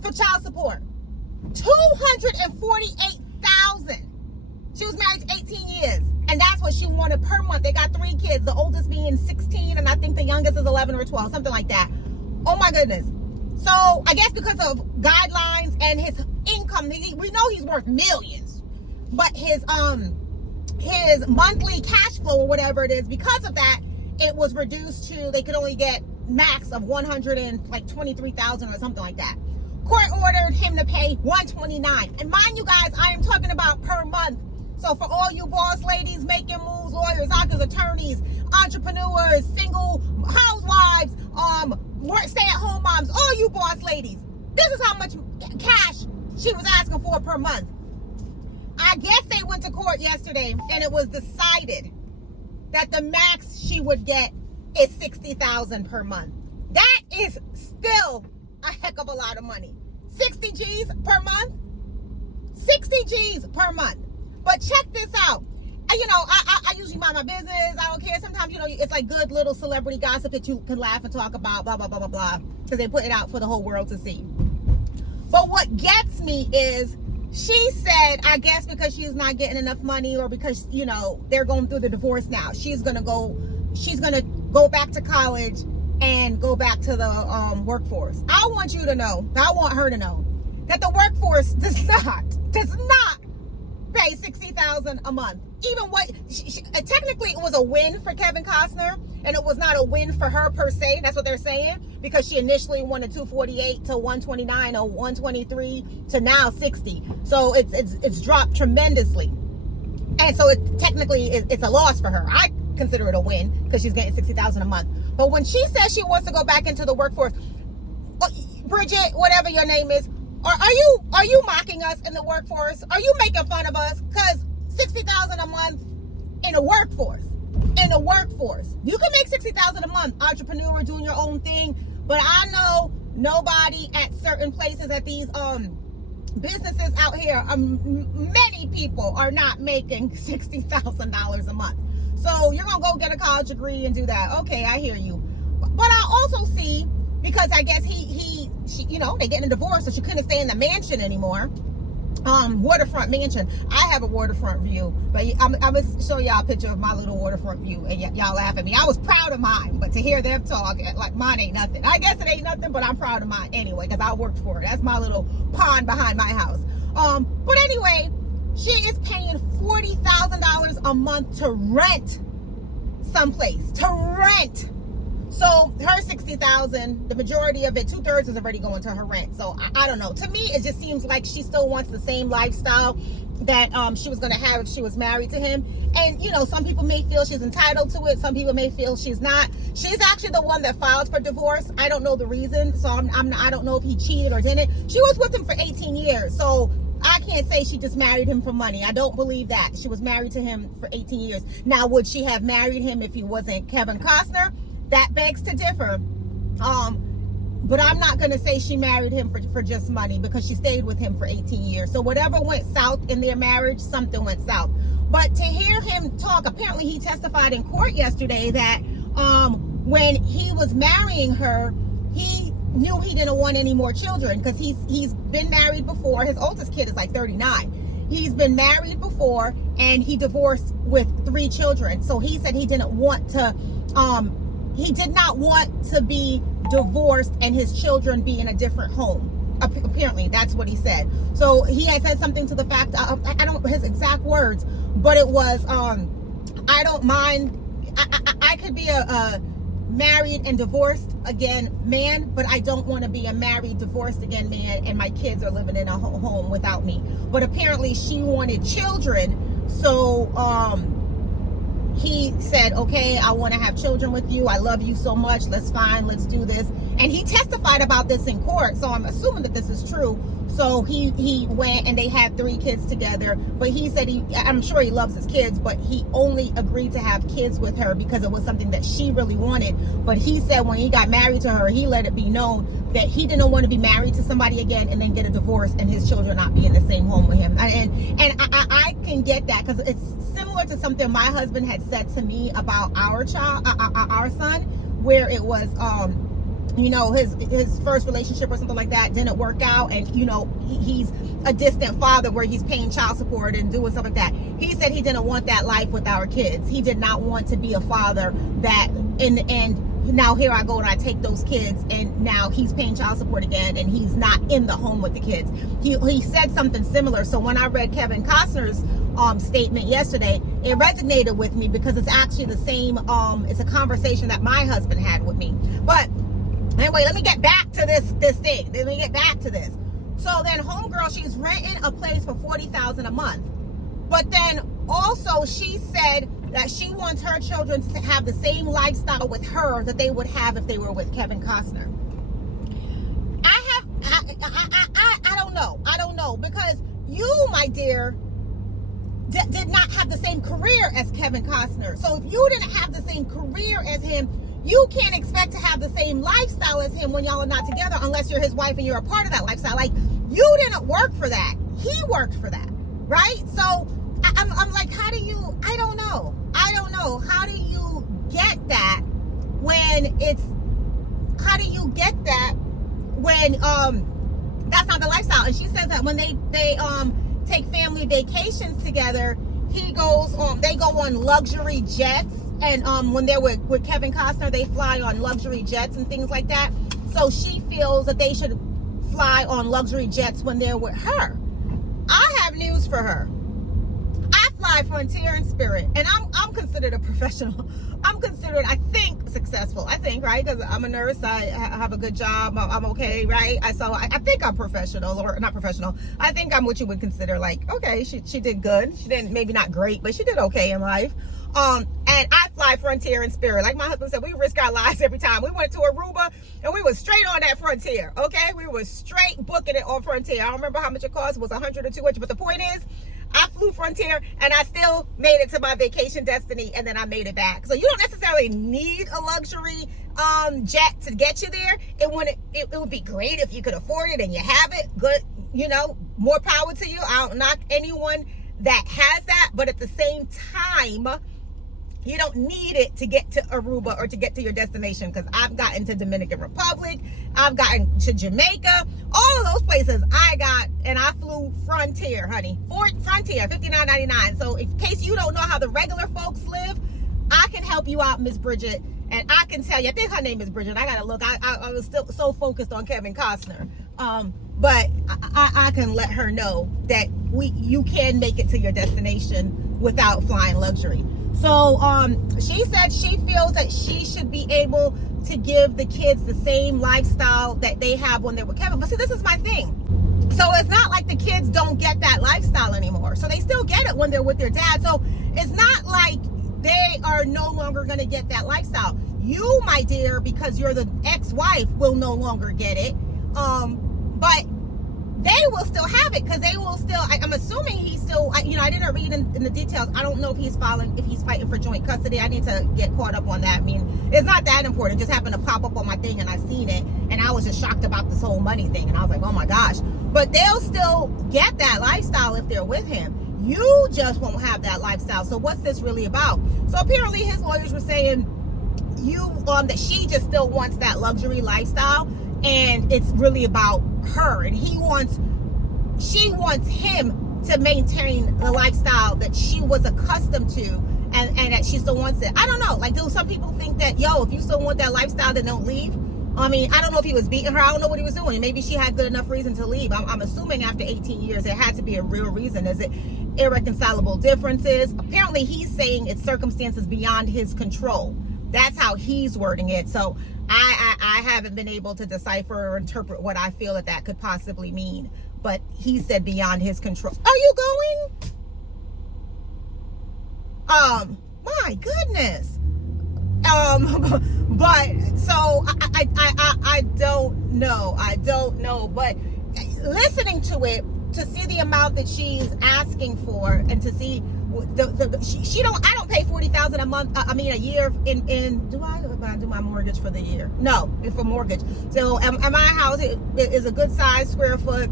for child support. $248,000. She was married 18 years, and that's what she wanted per month. They got 3 kids, the oldest being 16, and I think the youngest is 11 or 12, something like that. Oh my goodness. So I guess because of guidelines and his income, we know he's worth millions, but his monthly cash flow or whatever it is, because of that, it was reduced to, they could only get max of $123,000 or something like that. Court ordered him to pay $129,000, and mind you guys, I am talking about per month. So for all you boss ladies making moves, lawyers, doctors, attorneys, entrepreneurs, single housewives, stay-at-home moms, all you boss ladies, this is how much cash she was asking for per month. I guess they went to court yesterday, and it was decided that the max she would get is $60,000 per month. That is still a heck of a lot of money. 60 G's per month. 60 G's per month. But check this out. You know, I usually mind my business. I don't care. Sometimes, you know, it's like good little celebrity gossip that you can laugh and talk about, blah, blah, blah, blah, blah, because they put it out for the whole world to see. But what gets me is she said, I guess because she's not getting enough money, or because, you know, they're going through the divorce now, she's going to go back to college and go back to the workforce. I want you to know, I want her to know, that the workforce does not pay $60,000 a month. Even what technically it was a win for Kevin Costner, and it was not a win for her per se. That's what they're saying, because she initially wanted $248 to $129 or $123 to now $60. So it's dropped tremendously, and so it's a loss for her. I consider it a win because she's getting $60,000 a month. But when she says she wants to go back into the workforce, Bridget, whatever your name is, are you mocking us in the workforce? Are you making fun of us? Because $60,000 a month in a workforce. You can make $60,000 a month, entrepreneur, doing your own thing. But I know nobody at certain places, at these businesses out here, many people are not making $60,000 a month. So you're gonna go get a college degree and do that. Okay, I hear you. But I also see, because I guess she, you know, they getting a divorce, so she couldn't stay in the mansion anymore. Waterfront mansion. I have a waterfront view, but I'm gonna show y'all a picture of my little waterfront view, and y'all laugh at me. I was proud of mine, but to hear them talk like mine ain't nothing. I guess it ain't nothing, but I'm proud of mine anyway, because I worked for it. That's my little pond behind my house. But anyway, she is paying $40,000 a month to rent someplace. So her $60,000, the majority of it, 2/3 is already going to her rent. So I don't know. To me, it just seems like she still wants the same lifestyle that she was going to have if she was married to him. And, you know, some people may feel she's entitled to it. Some people may feel she's not. She's actually the one that filed for divorce. I don't know the reason. So I don't know if he cheated or didn't. She was with him for 18 years. So I can't say she just married him for money. I don't believe that. She was married to him for 18 years. Now, would she have married him if he wasn't Kevin Costner? That begs to differ. But I'm not going to say she married him for just money, because she stayed with him for 18 years. So whatever went south in their marriage, something went south. But to hear him talk, apparently he testified in court yesterday that when he was marrying her, he knew he didn't want any more children, because he's been married before. His oldest kid is like 39. He's been married before, and he divorced with 3 children. So he said he didn't want to, he did not want to be divorced and his children be in a different home. Apparently, that's what he said. So he had said something to the fact, I don't know his exact words, but it was, I don't mind, I could be a married and divorced again man, but I don't want to be a married, divorced again man, and my kids are living in a home without me. But apparently she wanted children, so he said, okay, I want to have children with you. I love you so much. Let's do this. And he testified about this in court, so I'm assuming that this is true. So he went and they had 3 kids together, but he said I'm sure he loves his kids, but he only agreed to have kids with her because it was something that she really wanted. But he said when he got married to her, he let it be known that he didn't want to be married to somebody again and then get a divorce and his children not be in the same home with him. And I can get that, because it's similar to something my husband had said to me about our child, our son, where it was you know, his first relationship or something like that didn't work out, and you know, he's a distant father where he's paying child support and doing stuff like that. He said he didn't want that life with our kids. He did not want to be a father that in the end, now here I go and I take those kids and now he's paying child support again and he's not in the home with the kids. He said something similar. So when I read Kevin Costner's statement yesterday, it resonated with me because it's actually the same, it's a conversation that my husband had with me. But anyway, let me get back to this thing. Let me get back to this. So then homegirl, she's renting a place for $40,000 a month. But then also she said that she wants her children to have the same lifestyle with her that they would have if they were with Kevin Costner. I don't know. I don't know, because you, my dear, did not have the same career as Kevin Costner. So if you didn't have the same career as him, you can't expect to have the same lifestyle as him when y'all are not together, unless you're his wife and you're a part of that lifestyle. Like, you didn't work for that. He worked for that, right? So I'm like, how do you, I don't know. How do you get that when that's not the lifestyle? And she says that when they take family vacations together, they go on luxury jets. And when they're with Kevin Costner, they fly on luxury jets and things like that. So she feels that they should fly on luxury jets when they're with her. I have news for her. I fly Frontier and Spirit, and I'm considered a professional. I'm considered, I think, successful. I think, right? Because I'm a nurse. I have a good job. I'm okay, right? I think I'm professional, or not professional. I think I'm what you would consider like, okay, she did good. She didn't, maybe not great, but she did okay in life. And I fly Frontier and Spirit. Like my husband said, we risk our lives every time. We went to Aruba and we were straight on that Frontier. Okay, we were straight booking it on Frontier. I don't remember how much it cost. It was $100 or $200. But the point is, I flew Frontier and I still made it to my vacation destiny, and then I made it back. So you don't necessarily need a luxury jet to get you there. It would be great if you could afford it and you have it. Good, you know, more power to you. I don't knock anyone that has that, but at the same time, you don't need it to get to Aruba or to get to your destination, because I've gotten to Dominican Republic, I've gotten to Jamaica, all of those places and I flew Frontier, honey. Frontier, $59.99. So in case you don't know how the regular folks live, I can help you out, Miss Bridget. And I can tell you, I think her name is Bridget. I gotta look. I was still so focused on Kevin Costner. But I can let her know that you can make it to your destination without flying luxury. So she said she feels that she should be able to give the kids the same lifestyle that they have when they're with Kevin. But see, this is my thing. So it's not like the kids don't get that lifestyle anymore. So they still get it when they're with their dad. So it's not like they are no longer going to get that lifestyle. You, my dear, because you're the ex-wife, will no longer get it. But they will still have it, because they will still, I'm assuming he's still, I didn't read in the details. I don't know if he's fighting for joint custody. I need to get caught up on that. I mean, it's not that important. It just happened to pop up on my thing and I seen it, and I was just shocked about this whole money thing, and I was like, oh my gosh. But they'll still get that lifestyle if they're with him. You just won't have that lifestyle. So what's this really about? So apparently his lawyers were saying that she just still wants that luxury lifestyle, and it's really about her, and she wants him to maintain the lifestyle that she was accustomed to, and that she still wants it. I don't know, like, do some people think that, if you still want that lifestyle, then don't leave? I mean, I don't know if he was beating her. I don't know what he was doing. Maybe she had good enough reason to leave. I'm assuming after 18 years, there had to be a real reason. Is it irreconcilable differences? Apparently he's saying it's circumstances beyond his control. That's how he's wording it. So I haven't been able to decipher or interpret what I feel that could possibly mean. But he said beyond his control. Are you going? My goodness. But so I don't know. But listening to it, to see the amount that she's asking for, and to see I don't pay $40,000 a month. A year do I do my mortgage for the year? No, it's for mortgage. So and my house is a good size square foot.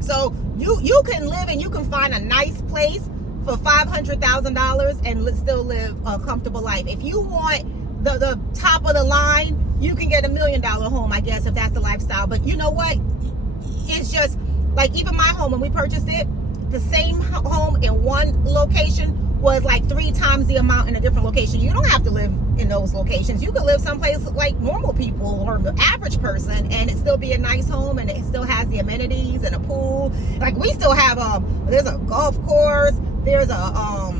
So you can live, and you can find a nice place for $500,000 and still live a comfortable life. If you want the top of the line, you can get $1 million home, I guess, if that's the lifestyle. But you know what? It's just like, even my home, when we purchased it, the same home in one location was like 3 times the amount in a different location. You don't have to live in those locations. You could live someplace like normal people or the average person, and it still be a nice home, and it still has the amenities and a pool. Like, we still have there's a golf course, there's a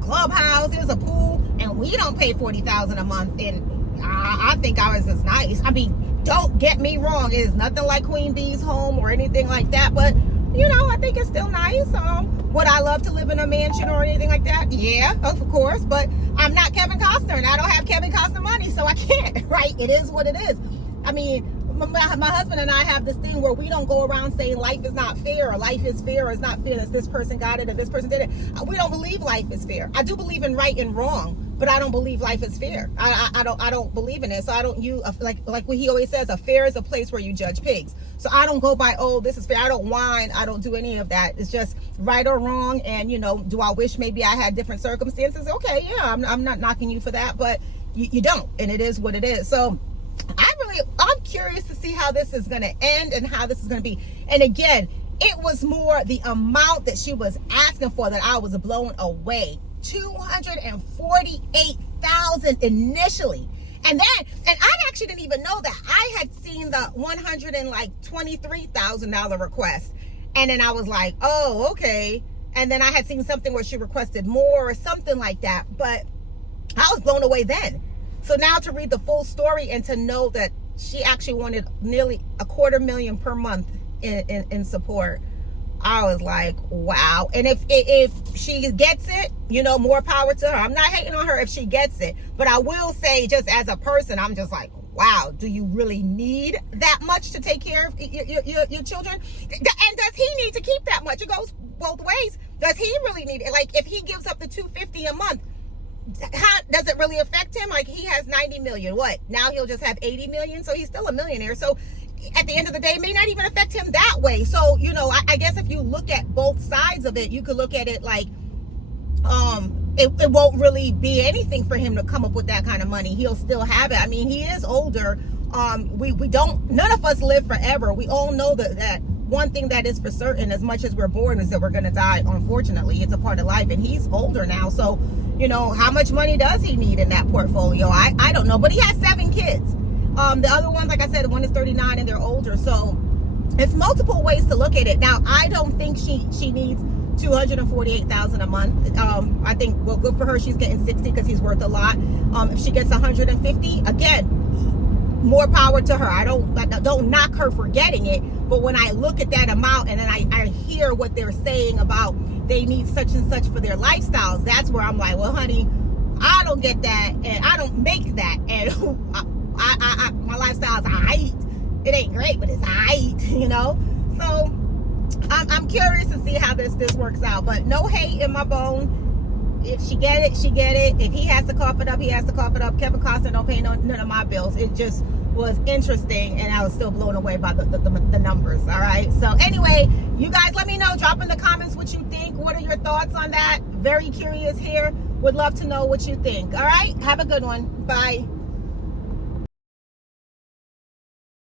clubhouse, there's a pool, and we don't pay $40,000 a month. And I think ours is nice. I mean, don't get me wrong, it is nothing like Queen Bee's home or anything like that, but you know, I think it's still nice. Would I love to live in a mansion or anything like that? Yeah, of course, but I'm not Kevin Costner, and I don't have Kevin Costner money, so I can't, right? It is what it is. I mean, my husband and I have this thing where we don't go around saying life is not fair, or life is fair, or it's not fair that this person got it or this person did it. We don't believe life is fair. I do believe in right and wrong, but I don't believe life is fair. I don't believe in it. So I don't use, like what he always says, a fair is a place where you judge pigs. So I don't go by, oh, this is fair. I don't whine. I don't do any of that. It's just right or wrong. And, you know, do I wish maybe I had different circumstances? Okay, yeah, I'm not knocking you for that, but you don't. And it is what it is. So I'm curious to see how this is going to end and how this is going to be. And again, it was more the amount that she was asking for that I was blown away. $248,000 initially. And I actually didn't even know that. I had seen the $123,000 request. And then I was like, oh, okay. And then I had seen something where she requested more or something like that. But I was blown away then. So now to read the full story and to know that she actually wanted nearly $250,000 per month in support, I was like, wow. And if she gets it, you know, more power to her. I'm not hating on her if she gets it, but I will say, just as a person, I'm just like, wow, do you really need that much to take care of your children? And does he need to keep that much? It goes both ways. Does he really need it? Like, if he gives up the $250,000 a month, how does it really affect him? Like, he has 90 million. What? Now he'll just have 80 million. So he's still a millionaire. So at the end of the day, it may not even affect him that way. So, you know, I guess if you look at both sides of it, you could look at it like, it won't really be anything for him to come up with that kind of money. He'll still have it. I mean, he is older. None of us live forever. We all know that one thing that is for certain, as much as we're born, is that we're going to die. Unfortunately, it's a part of life, and he's older now. So, you know, how much money does he need in that portfolio? I don't know, but he has 7 kids. The other ones, like I said, one is 39 and they're older. So it's multiple ways to look at it. Now, I don't think she needs $248,000 a month. I think, well, good for her. She's getting 60 because he's worth a lot. If she gets 150, again, more power to her. I don't knock her for getting it, but when I look at that amount and then I hear what they're saying about they need such and such for their lifestyles, that's where I'm like, well, honey, I don't get that, and I don't make that, and my lifestyle's aight. It ain't great, but it's aight, you know. So I'm curious to see how this works out, but no hate in my bone. If she get it, she get it. If he has to cough it up, he has to cough it up. Kevin Costner don't pay none of my bills. It just was interesting, and I was still blown away by the numbers. All right. So anyway, you guys let me know. Drop in the comments what you think. What are your thoughts on that? Very curious here. Would love to know what you think. All right. Have a good one. Bye.